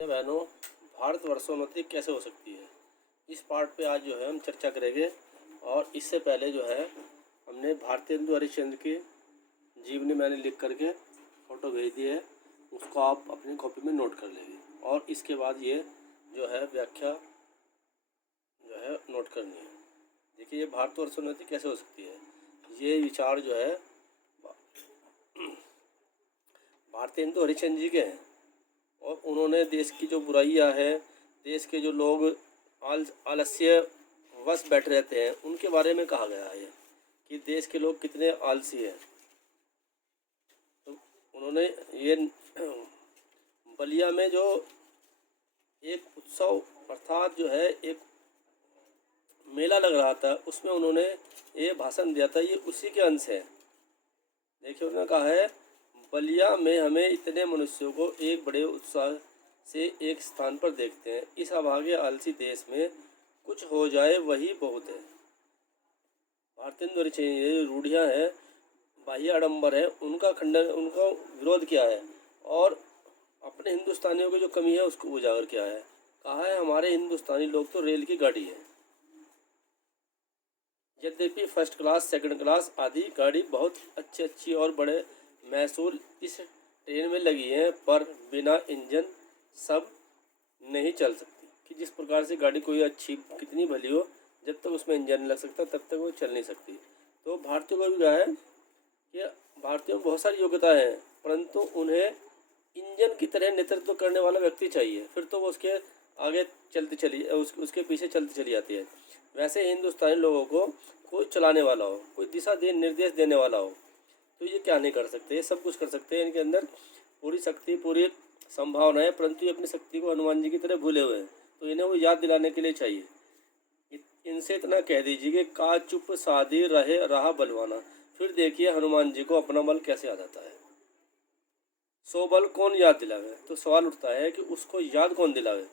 बहनों, भारतवर्षोन्नति कैसे हो सकती है, इस पार्ट पे आज जो है हम चर्चा करेंगे। और इससे पहले जो है हमने भारतेंदु हरिश्चंद्र की जीवनी मैंने लिख करके फ़ोटो भेज दी है, उसको आप अपनी कॉपी में नोट कर लेंगे। और इसके बाद ये जो है व्याख्या जो है नोट करनी है। देखिए, ये भारतवर्षोन्नति कैसे हो सकती है, ये विचार जो है भारतेंदु हरिश्चंद्र जी के हैं। और उन्होंने देश की जो बुराइयां हैं, देश के जो लोग आलस्य वश बैठे रहते हैं, उनके बारे में कहा गया है कि देश के लोग कितने आलसी हैं। तो उन्होंने ये बलिया में जो एक उत्सव अर्थात जो है एक मेला लग रहा था, उसमें उन्होंने ये भाषण दिया था। ये उसी के अंश है। देखिए, उन्होंने कहा है, बलिया में हमें इतने मनुष्यों को एक बड़े उत्साह से एक स्थान पर देखते हैं। इस अभागे आलसी देश में कुछ हो जाए वही बहुत है। भारतेंदु हरिश्चंद्र ये रूढ़ियाँ हैं, बाह्य आडंबर है, उनका खंडन, उनका विरोध किया है और अपने हिंदुस्तानियों की जो कमी है उसको उजागर किया है। कहा है, हमारे हिंदुस्तानी लोग तो रेल की गाड़ी है। यद्यपि फर्स्ट क्लास, सेकंड क्लास आदि गाड़ी बहुत अच्छी और बड़े महसूल इस ट्रेन में लगी हैं, पर बिना इंजन सब नहीं चल सकती। कि जिस प्रकार से गाड़ी कोई अच्छी कितनी भली हो, जब तक उसमें इंजन नहीं लग सकता तब तक वो चल नहीं सकती। तो भारतीयों को भी कहा है कि भारतीयों में बहुत सारी योग्यता है, परंतु उन्हें इंजन की तरह नेतृत्व करने वाला व्यक्ति चाहिए, फिर तो वो उसके आगे उसके पीछे चलती चली जाती है। वैसे हिंदुस्तानी लोगों को कोई चलाने वाला हो, कोई दिशा निर्देश देने वाला हो, तो ये क्या नहीं कर सकते, ये सब कुछ कर सकते हैं। इनके अंदर पूरी शक्ति, पूरी संभावना है, परंतु ये अपनी शक्ति को हनुमान जी की तरह भूले हुए हैं। तो इन्हें वो याद दिलाने के लिए चाहिए। इनसे इतना कह दीजिए कि का चुप साधी रहे रहा बलवाना, फिर देखिए हनुमान जी को अपना बल कैसे याद आता है। सो बल कौन याद दिलावे, तो सवाल उठता है कि उसको याद कौन दिलावे।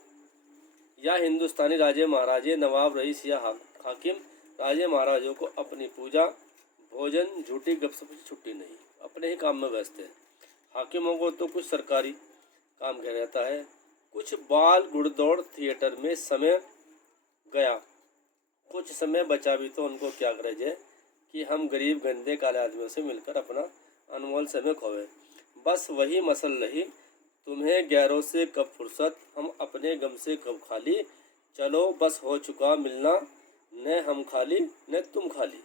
या हिंदुस्तानी राजे महाराजे, नवाब रईस या हाकिम राजे महाराजों को अपनी पूजा, भोजन, झूठी गपशप की छुट्टी नहीं, अपने ही काम में व्यस्त है। हाकिमों को तो कुछ सरकारी काम कह रहता है। कुछ बाल गुड़दौड़ थिएटर में समय गया, कुछ समय बचा भी तो उनको क्या गरज है कि हम गरीब गंदे काले आदमियों से मिलकर अपना अनमोल समय खोवे। बस वही मसल रही, तुम्हें गैरों से कब फुर्सत, हम अपने गम से कब खाली। चलो बस हो चुका मिलना, न हम खाली न तुम खाली।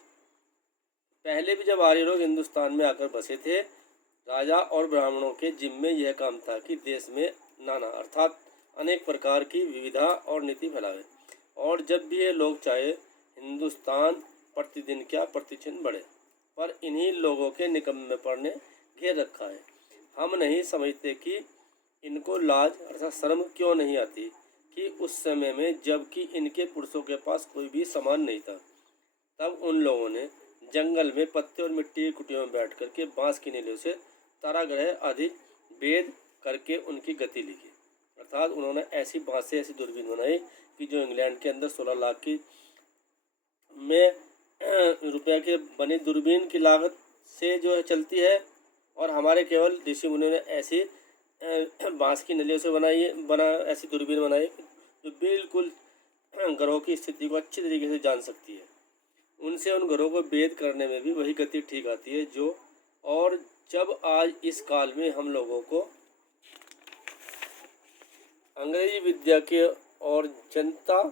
पहले भी जब आर्य लोग हिंदुस्तान में आकर बसे थे, राजा और ब्राह्मणों के जिम्मे यह काम था कि देश में नाना अर्थात अनेक प्रकार की विविधा और नीति फैलावे। और जब भी ये लोग चाहे, हिंदुस्तान प्रतिदिन क्या प्रतिक्षण बढ़े। पर इन्हीं लोगों के निकम्मेपन ने घेर रखा है। हम नहीं समझते कि इनको लाज अर्थात शर्म क्यों नहीं आती कि उस समय में जबकि इनके पुरुषों के पास कोई भी सामान नहीं था, तब उन लोगों ने जंगल में पत्ते और मिट्टी की कुटियों में बैठ करके बांस की नीलियों से ताराग्रह आदि वेद करके उनकी गति लिखी। अर्थात उन्होंने ऐसी बांस से ऐसी दूरबीन बनाई कि जो इंग्लैंड के अंदर 16 लाख की में रुपया के बनी दूरबीन की लागत से जो है चलती है, और हमारे केवल ऋषि मुनियों ने ऐसी बांस की नलियों से ऐसी दूरबीन बनाई जो बिल्कुल ग्रहों की स्थिति को अच्छी तरीके से जान सकती है। उनसे उन ग्रहों को भेद करने में भी वही गति ठीक आती है जो। और जब आज इस काल में हम लोगों को अंग्रेजी विद्या के और जनता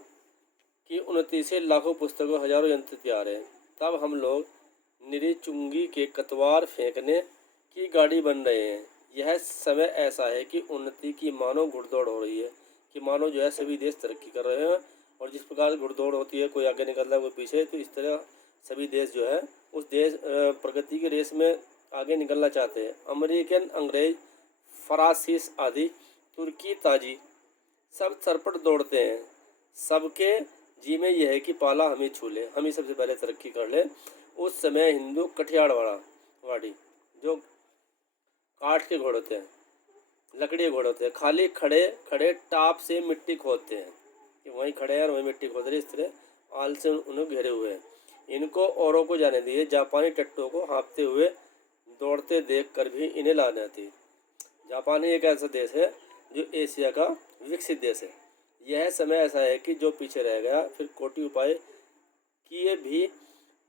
की उन्नति से लाखों पुस्तकों हजारों यंत्र तैयार हैं, तब हम लोग निरी चुंगी के कतवार फेंकने की गाड़ी बन रहे हैं। यह समय ऐसा है कि उन्नति की मानो घुड़दौड़ हो रही है, कि मानो जो है सभी देश तरक्की कर रहे हैं। और जिस प्रकार घुड़दौड़ होती है, कोई आगे निकल रहा है कोई पीछे, तो इस तरह सभी देश जो है उस देश प्रगति के रेस में आगे निकलना चाहते हैं। अमेरिकन, अंग्रेज, फरासीस आदि, तुर्की, ताजी सब सरपट दौड़ते हैं। सबके जी में यह है कि पाला हम ही छू लें, हम ही सबसे पहले तरक्की कर लें। उस समय हिंदू वाड़ी जो काठ के घोड़े होते हैं, लकड़ी के घोड़े होते हैं, खाली खड़े खड़े टाप से मिट्टी खोदते हैं कि वहीं खड़े हैं और वहीं मिट्टी खोद रहे। इस तरह आल से उन्हें घेरे हुए हैं। इनको औरों को जाने दिए, जापानी टट्टों को हाँफते हुए दौड़ते देख कर भी इन्हें लानत थी। जापान ही एक ऐसा देश है जो एशिया का विकसित देश है। यह समय ऐसा है कि जो पीछे रह गया फिर कोटि उपाय किए भी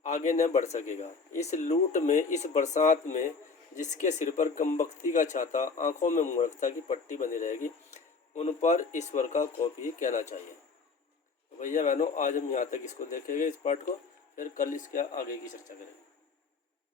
आगे न बढ़ सकेगा। इस लूट में, इस बरसात में जिसके सिर पर कमबख्ती का छाता, आंखों में मूर्खता की पट्टी बनी रहेगी, उन पर ईश्वर का कोप ही कहना चाहिए। तो भैया बहनों, आज हम यहाँ तक इसको देखेंगे, इस पार्ट को, फिर कल इसके आगे की चर्चा करेंगे।